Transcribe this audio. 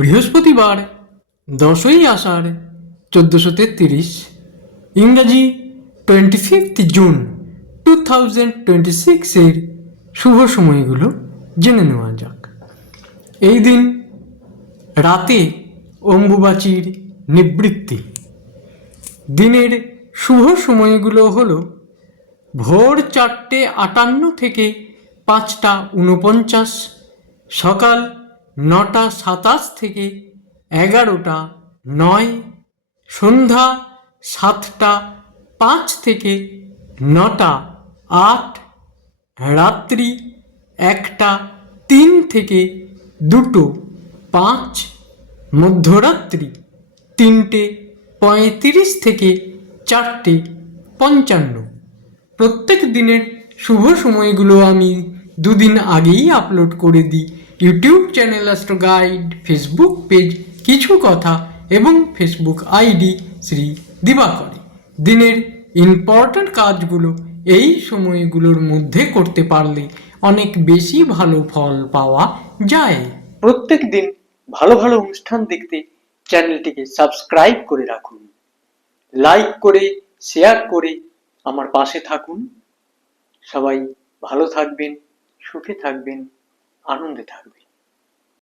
বৃহস্পতিবার 10ই আষাঢ় 1433, ইংরাজি 25 জুন 2026 শুভ সময়গুলো জেনে নেওয়া যাক। এই দিন রাতে অম্বুবাচীর নিবৃত্তি। দিনের শুভ সময়গুলো হলো ভোর 4:58 থেকে 5:49, সকাল 9:27 থেকে 11:09, সন্ধ্যা 7:05 থেকে 9:08, রাত্রি 1:03 থেকে 2:05, মধ্যরাত্রি 3:35 থেকে 4:55। প্রত্যেক দিনের শুভ সময়গুলো আমি দুদিন আগেই আপলোড করে দিই YouTube channel astro guide, Facebook page কিছু কথা এবং ফেসবুক আইডি শ্রী দিবাকরে। দিনের ইম্পর্ট্যান্ট কাজগুলো এই সময়গুলোর মধ্যে করতে পারলে অনেক বেশি ভালো ফল পাওয়া যায়। প্রত্যেক দিন ভালো ভালো অনুষ্ঠান দেখতে চ্যানেলটিকে সাবস্ক্রাইব করে রাখুন, লাইক করে শেয়ার করে আমার পাশে থাকুন। সবাই ভালো থাকবেন, সুখে থাকবেন, আনন্দে থাকবেন।